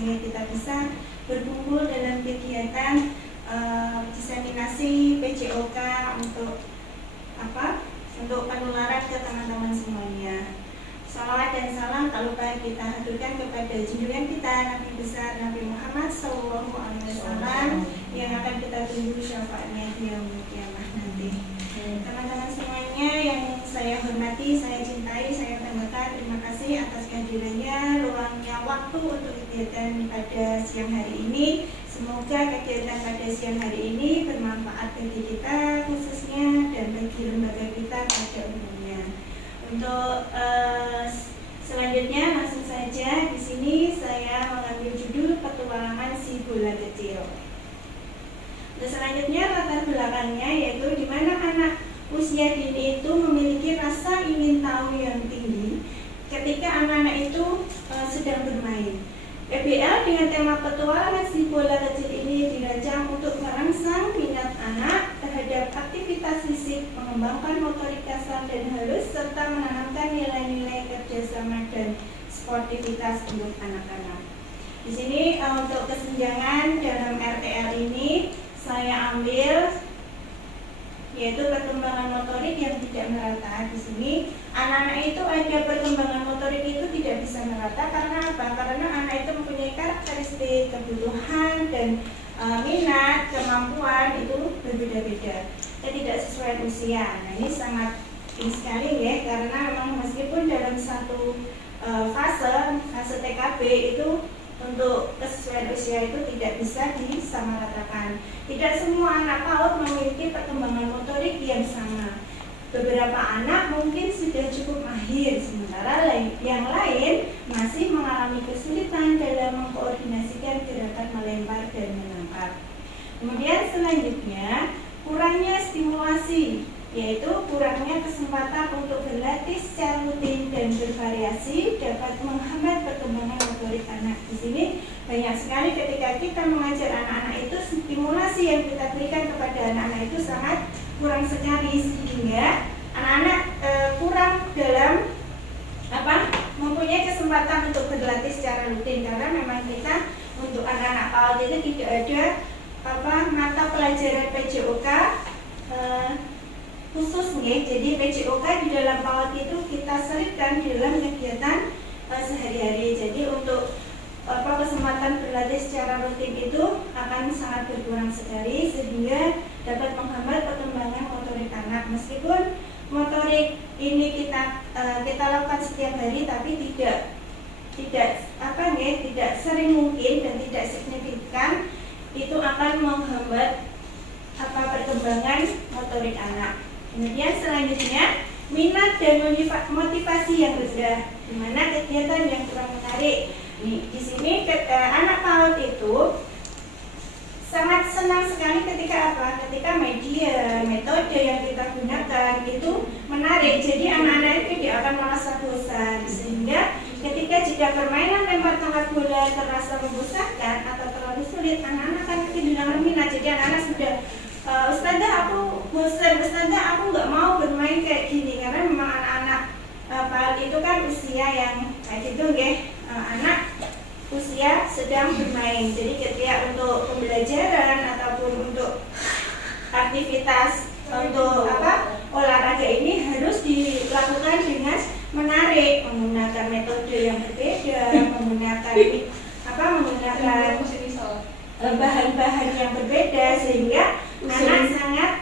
sehingga kita bisa berkumpul dalam kegiatan diseminasi PJOK untuk untuk penularan ke teman-teman semuanya. Salawat dan salam tak lupa kita haturkan kepada junjungan kita Nabi besar Nabi Muhammad SAW yang akan kita tunggu syafaatnya di yaumul qiyamah nanti. Teman-teman semuanya yang saya hormati, saya cintai, saya banggakan, terima kasih atas kehadirannya, luangnya waktu untuk kegiatan pada siang hari ini. Semoga kegiatan pada siang hari ini bermanfaat bagi kita khususnya dan bagi lembaga kita pada umumnya. Untuk selanjutnya langsung saja di sini saya mengambil judul petualangan si bola kecil. Untuk selanjutnya latar belakangnya yaitu di mana anak usia dini itu memiliki rasa ingin tahu yang tinggi ketika anak-anak itu sedang bermain. PBL dengan tema petualangan si bola kecil ini dirancang untuk merangsang minat anak terhadap aktivitas fisik, mengembangkan motorik kasar dan halus, serta menanamkan nilai-nilai kerjasama dan sportivitas untuk anak-anak. Di sini untuk kesenjangan dalam RTL ini saya ambil yaitu perkembangan motorik yang tidak merata. Di sini anak-anak itu ada perkembangan motorik itu tidak bisa merata karena apa? Karena anak itu mempunyai karakteristik, kebutuhan dan minat, kemampuan itu berbeda-beda dan tidak sesuai usia. Nah ini sangat sekali ya, karena memang meskipun dalam satu fase TKB itu untuk kesesuaian usia itu tidak bisa disamaratakan. Tidak semua anak PAUD memiliki perkembangan motorik yang sama. Beberapa anak mungkin sudah cukup mahir, sementara yang lain masih mengalami kesulitan dalam mengkoordinasikan gerakan melempar dan menangkap. Kemudian selanjutnya, kurangnya stimulasi, yaitu kurangnya kesempatan untuk berlatih secara rutin dan bervariasi dapat menghambat perkembangan motorik anak. Di sini banyak sekali ketika kita mengajar anak-anak itu, stimulasi yang kita berikan kepada anak-anak itu sangat kurang sekali, sehingga anak-anak kurang dalam mempunyai kesempatan untuk berlatih secara rutin, karena memang kita untuk anak-anak PAUD itu tidak ada mata pelajaran PJOK khususnya. Jadi PJOK di dalam PAUD itu kita selipkan dalam kegiatan sehari-hari. Jadi untuk kesempatan berlatih secara rutin itu akan sangat berkurang sekali, sehingga dapat menghambat perkembangan motorik anak. Meskipun motorik ini kita lakukan setiap hari, tapi tidak sering mungkin dan tidak signifikan, itu akan menghambat perkembangan motorik anak. Kemudian selanjutnya, minat dan motivasi yang rendah, di mana kegiatan yang kurang menarik. Nih, di sini anak PAUD itu sangat senang sekali ketika ketika media, metode yang kita gunakan itu menarik. Jadi anak-anak itu tidak akan merasa bosan, sehingga jika permainan lempar tangkap bola terasa membosankan atau terlalu sulit, anak-anak akan kehilangan minat. Jadi anak-anak sudah Ustazah aku bosan, Ustazah aku nggak mau bermain kayak gini, karena memang anak-anak PAUD itu kan usia yang kayak gitu anak usia sedang bermain. Jadi ketika untuk pembelajaran ataupun untuk aktivitas untuk olahraga ini harus dilakukan dengan menarik, menggunakan metode yang berbeda, menggunakan bahan-bahan yang berbeda, sehingga anak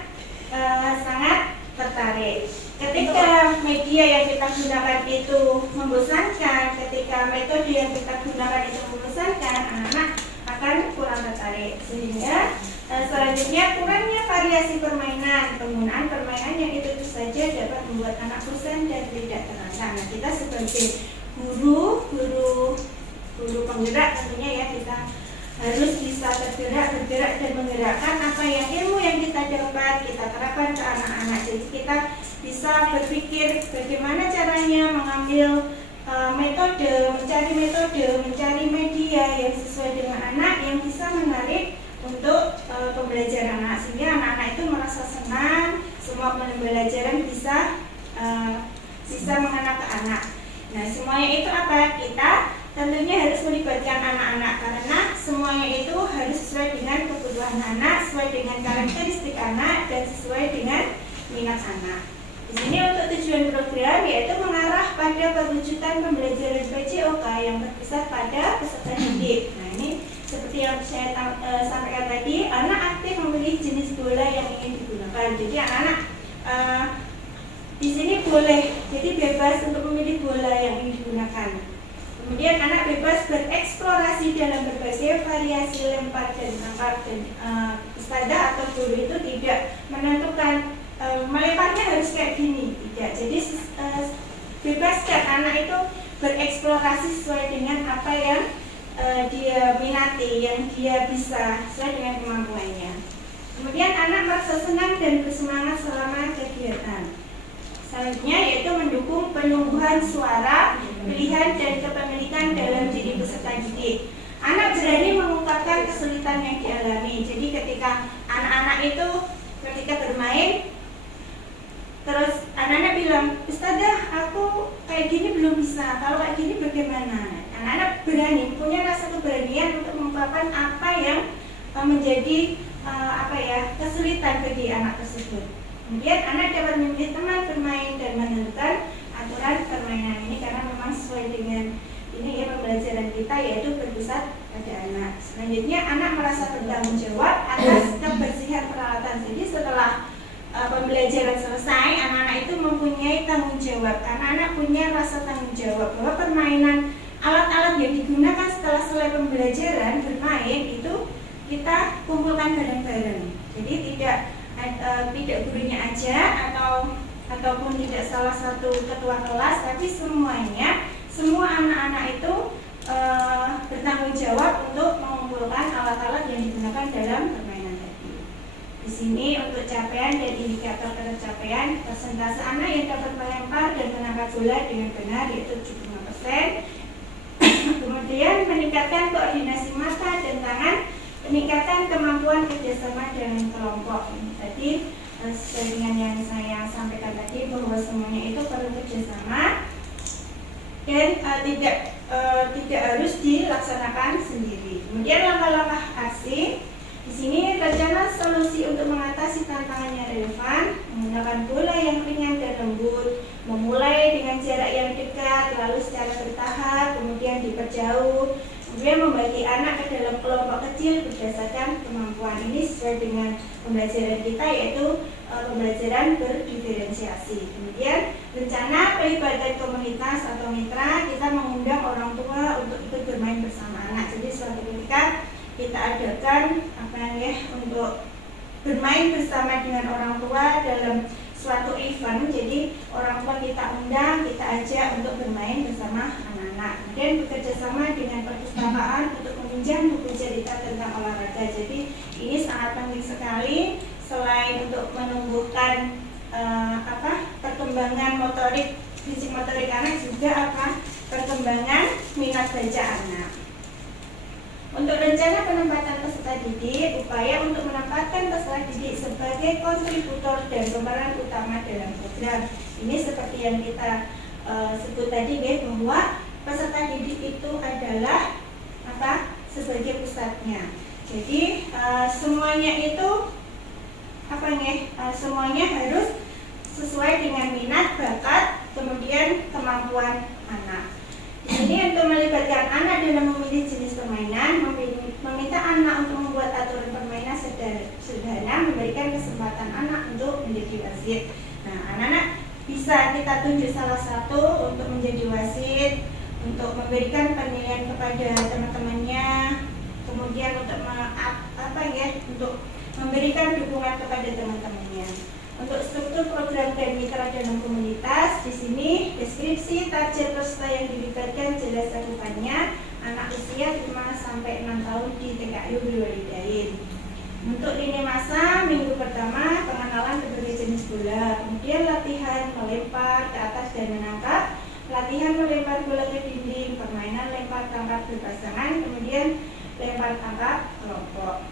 sangat tertarik. Ketika media yang kita gunakan itu membosankan, ketika metode yang kita gunakan itu membosankan, anak-anak akan kurang tertarik. Sehingga selanjutnya, kurangnya variasi permainan, penggunaan permainan yang itu saja dapat membuat anak bosan dan tidak terangsang. Nah, kita sebagai guru penggerak tentunya ya, kita harus bisa bergerak dan menggerakkan apa yang ilmu yang kita dapat, kita terapkan ke anak-anak. Jadi kita bisa berpikir bagaimana caranya mengambil mencari media yang sesuai dengan anak, yang bisa menarik untuk pembelajaran anak, sehingga anak-anak itu merasa senang, semua pembelajaran bisa mengena ke anak. Nah, semuanya itu kita tentunya harus melibatkan anak-anak, karena anak sesuai dengan karakteristik anak dan sesuai dengan minat anak. Di sini untuk tujuan program yaitu mengarah pada perwujudan pembelajaran PJOK yang berpusat pada peserta didik. Nah, ini seperti yang saya sampaikan tadi, anak aktif memilih jenis bola yang ingin digunakan. Jadi anak-anak di sini boleh, jadi bebas untuk memilih bola yang ingin digunakan. Kemudian anak bebas bereksplorasi dalam berbagai variasi lempar dan tangkap, dan ustadzah atau guru itu tidak menentukan melemparnya harus kayak gini, tidak. Jadi bebaskan anak itu bereksplorasi sesuai dengan apa yang dia minati, yang dia bisa sesuai dengan kemampuannya. Kemudian anak merasa senang dan bersemangat selama kegiatan. Selanjutnya yaitu mendukung penumbuhan suara, pilihan, dan kepemilikan dalam diri peserta didik. Anak berani mengungkapkan kesulitan yang dialami. Jadi ketika anak-anak itu ketika bermain, terus anak-anak bilang, "Ustadzah, aku kayak gini belum bisa. Kalau kayak gini bagaimana?" Anak-anak berani, punya rasa keberanian untuk mengungkapkan apa yang menjadi kesulitan bagi anak tersebut. Kemudian anak dapat memilih teman bermain dan menentukan aturan permainan ini karena memang sesuai dengan ini ya pembelajaran kita yaitu berpusat pada anak. Selanjutnya anak merasa bertanggung jawab atas kebersihan peralatan. Jadi setelah pembelajaran selesai, anak-anak itu mempunyai tanggung jawab. Anak-anak punya rasa tanggung jawab bahwa permainan alat-alat yang digunakan setelah selesai pembelajaran bermain itu kita kumpulkan bareng-bareng. Jadi tidak gurunya aja ataupun tidak salah satu ketua kelas, tapi semuanya, semua anak-anak itu bertanggung jawab untuk mengumpulkan alat-alat yang digunakan dalam permainan tadi. Di sini untuk capaian dan indikator tercapaian, persentase anak yang dapat melempar dan menangkap bola dengan benar yaitu 75%. Kemudian meningkatkan koordinasi mata dan tangan, peningkatan kemampuan kerjasama dengan kelompok. Ini tadi sesuai dengan yang saya sampaikan tadi bahwa semuanya itu perlu kerjasama dan tidak harus dilaksanakan sendiri. Kemudian langkah-langkah aksi. Di sini rencana solusi untuk mengatasi tantangan yang relevan, menggunakan bola yang ringan dan lembut, memulai dengan jarak yang dekat, lalu secara bertahap, kemudian diperjauh, kemudian membagi anak ke dalam kelompok kecil berdasarkan kemampuan. Ini sesuai dengan pembelajaran kita yaitu pembelajaran berdiferensiasi. Kemudian rencana pelibatan komunitas atau mitra, kita mengundang orang tua untuk ikut bermain bersama anak. Jadi suatu ketika kita adakan untuk bermain bersama dengan orang tua dalam suatu event. Jadi orang tua kita undang, kita ajak untuk bermain bersama anak-anak. Kemudian bekerja sama dengan perpustakaan untuk meminjam buku cerita tentang olahraga. Jadi ini sangat penting sekali selain untuk menumbuhkan perkembangan motorik, fisik motorik anak, juga perkembangan minat baca anak. Untuk rencana penempatan peserta didik, upaya untuk menempatkan peserta didik sebagai kontributor dan pemeran utama dalam program. Ini seperti yang kita sebut tadi bahwa peserta didik itu adalah sebagai pusatnya. Jadi semuanya itu semuanya harus sesuai dengan minat, bakat, kemudian kemampuan anak. Di sini untuk melibatkan anak dalam memilih jenis permainan, meminta anak untuk membuat aturan permainan sederhana, memberikan kesempatan anak untuk menjadi wasit. Nah, anak-anak bisa kita tunjuk salah satu untuk menjadi wasit, untuk memberikan penilaian kepada teman-temannya, kemudian untuk untuk memberikan dukungan kepada teman-temannya. Untuk struktur program dan mitra dalam komunitas, di sini deskripsi target peserta yang dilibatkan jelas cakupannya, anak usia 5 sampai 6 tahun di TKU Walidain. Untuk lini masa, minggu pertama pengenalan berbagai jenis bola, kemudian latihan melempar ke atas dan menangkap, latihan melempar bola ke dinding, permainan lempar tangkap berpasangan, kemudian lempar tangkap kelompok.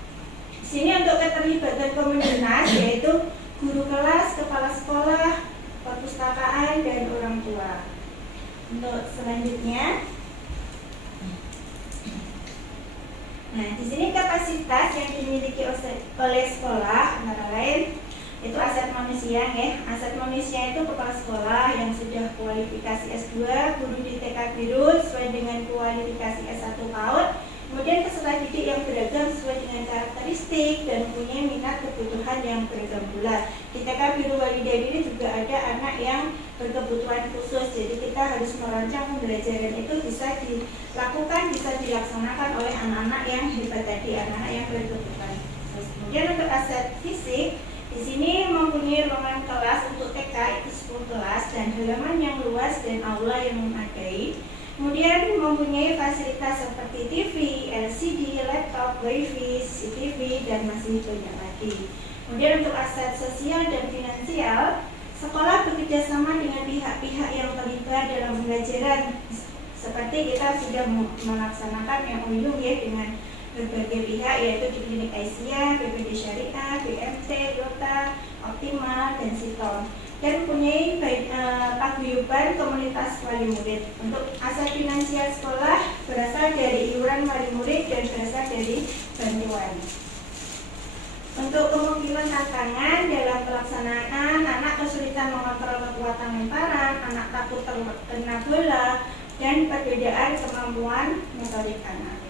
Di sini untuk keterlibatan komunitas yaitu guru kelas, kepala sekolah, perpustakaan, dan orang tua. Untuk selanjutnya, Nah, di sini kapasitas yang dimiliki oleh sekolah antara lain itu aset manusia ya. Aset manusia itu kepala sekolah yang sudah kualifikasi S2, guru di TK biru sesuai dengan kualifikasi S1 PAUD, kemudian peserta didik yang beragam sesuai dengan karakteristik dan punya minat kebutuhan yang beragam pula. Di TK biru Walidain ini juga ada anak yang berkebutuhan khusus, jadi kita harus merancang pembelajaran itu bisa dilakukan, bisa dilaksanakan oleh anak-anak yang hebat tadi, anak-anak yang berkebutuhan khusus. Kemudian untuk aset fisik, di sini mempunyai ruangan kelas untuk TK itu 10 kelas dan halaman yang luas dan aula yang memadai. Kemudian mempunyai fasilitas seperti TV, LCD, laptop, WiFi, CCTV, dan masih banyak lagi. Kemudian untuk aset sosial dan finansial, sekolah bekerja sama dengan pihak-pihak yang terlibat dalam pembelajaran. Seperti kita sudah melaksanakan MOU ya dengan berbagai pihak, yaitu di Klinik Asia, BPD Syariah, BMT, Yota, Optimal, dan Siton. Dan mempunyai paguyuban komunitas wali murid. Untuk aset finansial sekolah berasal dari iuran wali murid dan berasal dari bantuan. Untuk kemungkinan tantangan dalam pelaksanaan, anak kesulitan mengontrol kekuatan lemparan, anak takut terkena bola, dan perbedaan kemampuan motorik anak.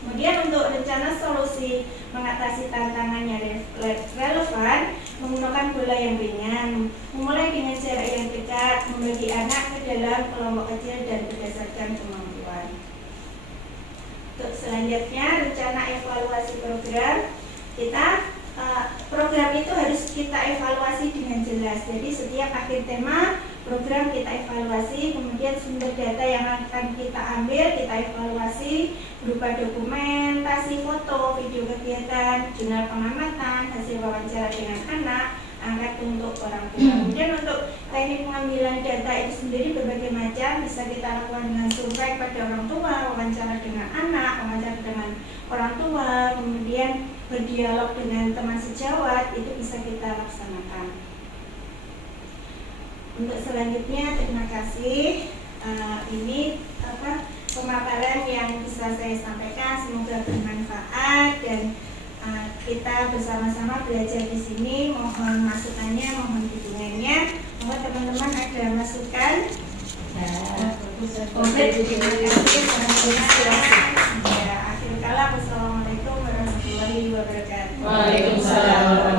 Kemudian untuk rencana solusi mengatasi tantangan yang relevan, menggunakan bola yang ringan, memulai dengan jarak yang dekat, membagi anak ke dalam kelompok kecil dan berdasarkan kemampuan. Untuk selanjutnya, rencana evaluasi program, program itu harus kita evaluasi dengan jelas. Jadi setiap akhir tema program kita evaluasi, kemudian sumber data yang akan kita ambil kita evaluasi berupa dokumentasi, foto, video kegiatan, jurnal pengamatan, hasil wawancara dengan anak, angkat untuk orang tua. Kemudian untuk teknik pengambilan data itu sendiri berbagai macam, bisa kita lakukan dengan survei pada orang tua, wawancara dengan anak, wawancara dengan orang tua, kemudian berdialog dengan teman sejawat, itu bisa kita laksanakan. Untuk selanjutnya, terima kasih. Ini pemaparan yang bisa saya sampaikan, semoga bermanfaat dan kita bersama-sama belajar di sini. Mohon masukannya, mohon dukungannya. Mohon teman-teman ada masukan. Terima kasih. Akhir kala, wassalamualaikum warahmatullahi wabarakatuh. Waalaikumsalam.